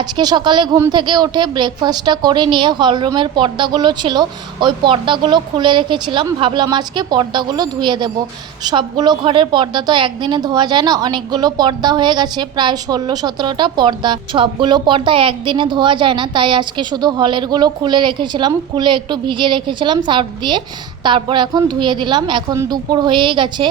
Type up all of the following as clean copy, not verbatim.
আজকে সকালে ঘুম থেকে উঠে ব্রেকফাস্টটা করে নিয়ে হলরুমের পর্দাগুলো ছিল, ওই পর্দাগুলো খুলে রেখেছিলাম। ভাবলাম আজকে পর্দাগুলো ধুয়ে দেব। সবগুলো ঘরের পর্দা তো একদিনে ধোয়া যায় না, অনেকগুলো পর্দা হয়ে গেছে, প্রায় 16-17টা পর্দা। সবগুলো পর্দা একদিনে ধোয়া যায় না, তাই আজকে শুধু হলেরগুলো খুলে রেখেছিলাম, খুলে একটু ভিজিয়ে রেখেছিলাম সার্ফ দিয়ে। তারপর এখন ধুয়ে দিলাম। এখন দুপুর হয়েই গেছে,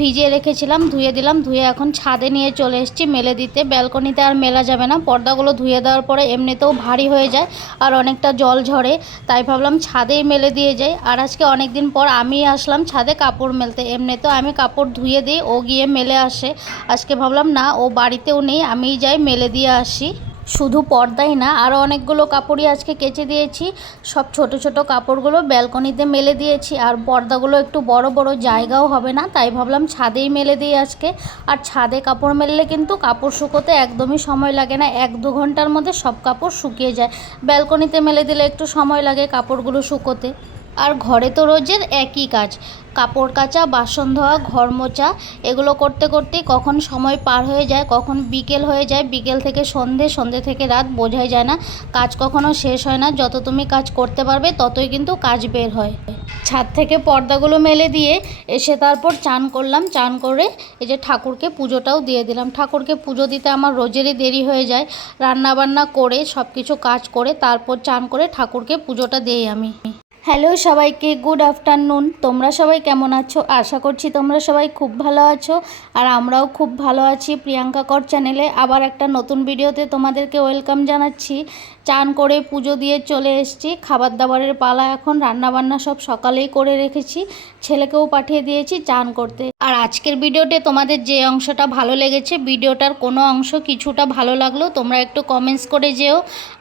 ভিজিয়ে রেখেছিলাম, ধুয়ে দিলাম। ধুয়ে এখন ছাদে নিয়ে চলে এসেছি মেলে দিতে। ব্যালকনিতে আর মেলা যাবে না, পর্দাগুলো ধুয়ে দেওয়ার পরে এমনিতেও ভারী হয়ে যায় আর অনেকটা জল ঝরে, তাই ভাবলাম ছাদেই মেলে দিয়ে যাই। আর আজকে অনেক দিন পর আমি আসলাম ছাদে কাপড় মেলতে। এমনিতেও আমি কাপড় ধুয়ে দিই, ও গিয়ে মেলে আসে। আজকে ভাবলাম না, ও বাড়িতেও নেই, আমিই যাই মেলে দিয়ে আসি। শুধু পর্দাই না, আরও অনেকগুলো কাপড়ই আজকে কেচে দিয়েছি। সব ছোট ছোট কাপড়গুলো ব্যালকনিতে মেলে দিয়েছি। আর পর্দাগুলো একটু বড় বড়, জায়গাও হবে না, তাই ভাবলাম ছাদেই মেলে দিই আজকে। আর ছাদে কাপড় মেললে কিন্তু কাপড় শুকোতে একদমই সময় লাগে না, 1-2 ঘন্টার মধ্যে সব কাপড় শুকিয়ে যায়। ব্যালকনিতে মেলে দিলে একটু সময় লাগে কাপড়গুলো শুকোতে। আর ঘরে তো রোজের একই কাজ, কাপড় কাচা, বাসন ধোয়া, ঘর মোছা, এগুলো করতে করতেই কখন সময় পার হয়ে যায়, কখন বিকেল হয়ে যায়, বিকেল থেকে সন্ধে, সন্ধে থেকে রাত, বোঝাই যায় না। কাজ কখনো শেষ হয় না, যত তুমি কাজ করতে পারবে ততই কিন্তু কাজ বের হয়। ছাদ থেকে পর্দাগুলো মেলে দিয়ে এসে তারপর চান করলাম। চান করে এই যে ঠাকুরকে পুজোটাও দিয়ে দিলাম। ঠাকুরকে পুজো দিতে আমার রোজেরই দেরি হয়ে যায়, রান্নাবান্না করে সব কিছু কাজ করে তারপর চান করে ঠাকুরকে পুজোটা দিই আমি। হ্যালো সবাইকে, গুড আফটারনুন। তোমরা সবাই কেমন আছো? আশা করছি তোমরা সবাই খুব ভালো আছো, আর আমরাও খুব ভালো আছি। প্রিয়াঙ্কা কর চ্যানেলে আবার একটা নতুন ভিডিওতে তোমাদেরকে ওয়েলকাম জানাচ্ছি। চান করে পুজো দিয়ে চলে এসেছি, খাবার দাবারের পালা এখন। রান্নাবান্না সব সকালেই করে রেখেছি, ছেলেকেও পাঠিয়ে দিয়েছি চান করতে। আর আজকের ভিডিওতে তোমাদের যে অংশটা ভালো লেগেছে, ভিডিওটার কোনো অংশ কিছুটা ভালো লাগলো, তোমরা একটু কমেন্টস করে যেও।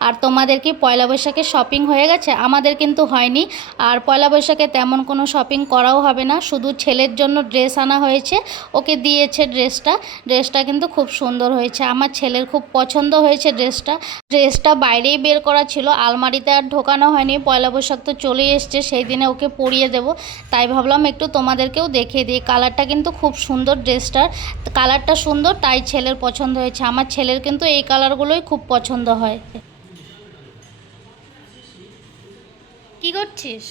আর তোমাদের কি পয়লা বৈশাখে শপিং হয়ে গেছে? আমাদের কিন্তু হয়নি, আর পয়লা বৈশাখে তেমন কোনো শপিং করাও হবে না। শুধু ছেলের জন্য ড্রেস আনা হয়েছে, ওকে দিয়েছে ড্রেসটা কিন্তু খুব সুন্দর হয়েছে, আমার ছেলের খুব পছন্দ হয়েছে ড্রেসটা বাইরেই বের করা ছিল, আলমারিতে আর ঢোকানো হয়নি। পয়লা বৈশাখ তো চলেই এসছে, সেই দিনে ওকে পরিয়ে দেব, তাই ভাবলাম একটু তোমাদেরকেও দেখিয়ে দিই। কালারটা কিন্তু খুব সুন্দর, ড্রেসটার কালারটা সুন্দর, তাই ছেলের পছন্দ হয়েছে। আমার ছেলের কিন্তু এই কালারগুলোই খুব পছন্দ হয়। কি করছিস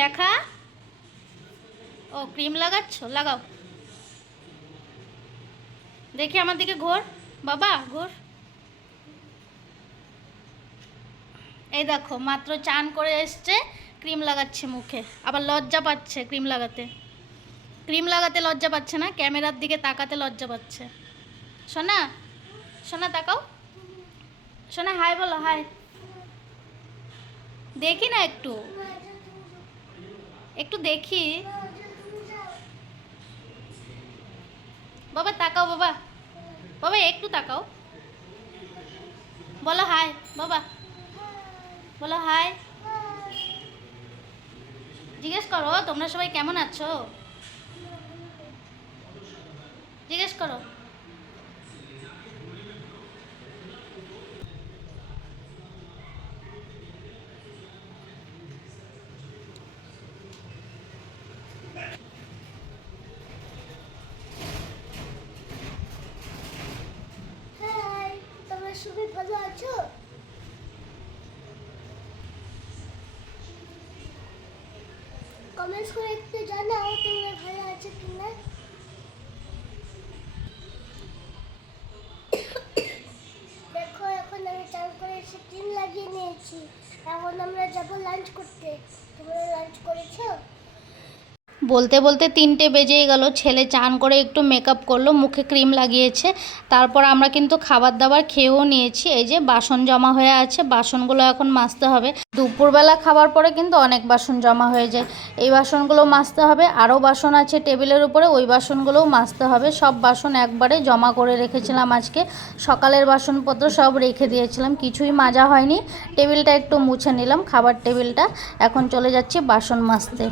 দেখা? ও ক্রিম লাগাচ্ছ, লাগাও। দেখি আমার দিকে ঘোর বাবা, ঘোর। এই দেখো, মাত্র চান করে এসছে, ক্রিম লাগাচ্ছে মুখে, আবার লজ্জা পাচ্ছে ক্রিম লাগাতে লজ্জা পাচ্ছে না, ক্যামেরার দিকে তাকাতে লজ্জা পাচ্ছে। সোনা, সোনা তাকাও, সোনা হাই বলো, হাই। দেখি না, একটু একটু দেখি বাবা, তাকাও বাবা, বাবা একটু তাকাও, বলো হাই বাবা, বলো হাই। জিজ্ঞেস করো তোমরা সবাই কেমন আছো, জিজ্ঞেস করো। হাই, তোমরা সবাই ভালো আছো? কমেন্টস করে একটু জানাও তোমরা ভালো আছো কিনা। দেখো, এখন আমি চান করে এসে ক্রিম লাগিয়ে নিয়েছি, এখন আমরা যাবো লাঞ্চ করতে। তোমরা লাঞ্চ করেছো? বলতে বলতে 3টে বেজেই গেল। ছেলে চান করে একটু মেকআপ করলো, মুখে ক্রিম লাগিয়েছে, তারপর আমরা কিন্তু খাবার দাবার খেয়েও নিয়েছি। এই যে বাসন জমা হয়ে আছে, বাসনগুলো এখন মাজতে হবে। দুপুরবেলা খাবার পরে কিন্তু অনেক বাসন জমা হয়ে যায়, এই বাসনগুলো মাজতে হবে। আরও বাসন আছে টেবিলের উপরে, ওই বাসনগুলোও মাজতে হবে। সব বাসন একবারে জমা করে রেখেছিলাম, আজকে সকালের বাসনপত্র সব রেখে দিয়েছিলাম, কিছুই মাজা হয়নি। টেবিলটা একটু মুছে নিলাম, খাবার টেবিলটা। এখন চলে যাচ্ছি বাসন মাজতে।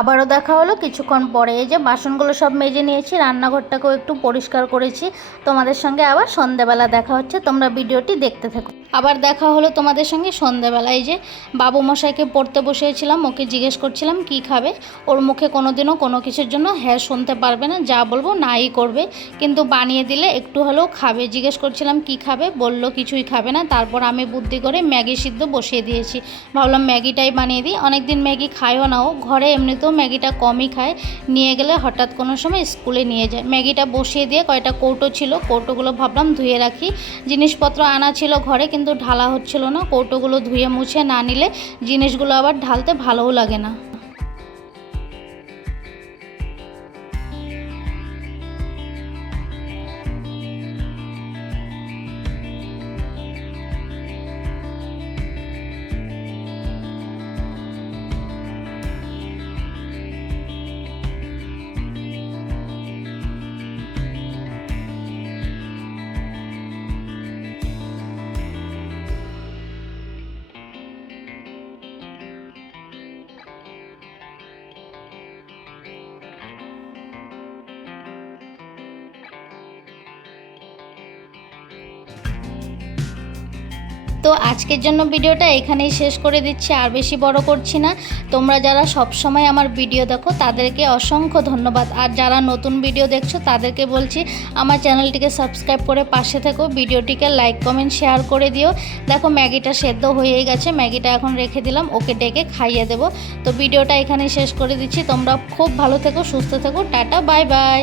আবারও দেখা হলো কিছুক্ষণ পরে। এই যে বাসনগুলো সব মেজে নিয়েছি, রান্নাঘরটাকেও একটু পরিষ্কার করেছি। তোমাদের সঙ্গে আবার সন্ধেবেলা দেখা হচ্ছে, তোমরা ভিডিওটি দেখতে থাকো। আবার দেখা হলো তোমাদের সঙ্গে সন্ধ্যাবেলা। এই যে বাবু মশাইকে পড়তে বসিয়েছিলাম, ওকে জিজ্ঞেস করছিলাম কি খাবে। ওর মুখে কোনোদিনও কোনো কিছুর জন্য হ্যাঁ শুনতে পারবে না, যা বলবো নাই করবে, কিন্তু বানিয়ে দিলে একটু হলেও খাবে। জিজ্ঞেস করছিলাম কি খাবে, বলল কিছুই খাবে না। তারপর আমি বুদ্ধি করে ম্যাগি সিদ্ধ বসিয়ে দিয়েছি, ভাবলাম ম্যাগিটাই বানিয়ে দিই। অনেকদিন ম্যাগি খায়ও না ও, ঘরে এমনিতেও ম্যাগিটা কমই খায়, নিয়ে গেলে হঠাৎ কোনো সময় স্কুলে নিয়ে যায়। ম্যাগিটা বসিয়ে দিয়ে কয়টা কৌটো ছিল, কৌটোগুলো ভাবলাম ধুয়ে রাখি। জিনিসপত্র আনা ছিল ঘরে, কিন্তু ঢালা হচ্ছিল না। কৌটোগুলো ধুয়ে মুছে না নিলে জিনিসগুলো আবার ঢালতে ভালোও লাগে না। তো আজকের জন্য ভিডিওটা এখানেই শেষ করে দিচ্ছি, আর বেশি বড় করছি না। তোমরা যারা সব সময় আমার ভিডিও দেখো তাদেরকে অসংখ্য ধন্যবাদ, আর যারা নতুন ভিডিও দেখছো তাদেরকে বলছি আমার চ্যানেলটিকে সাবস্ক্রাইব করে পাশে থেকো, ভিডিওটিকে লাইক কমেন্ট শেয়ার করে দিও। দেখো ম্যাগিটা সেদ্ধ হয়েই গেছে, ম্যাগিটা এখন রেখে দিলাম, ওকে ডেকে খাইয়ে দেবো। তো ভিডিওটা এখানেই শেষ করে দিচ্ছি। তোমরা খুব ভালো থেকো, সুস্থ থেকো, টাটা বাই বাই।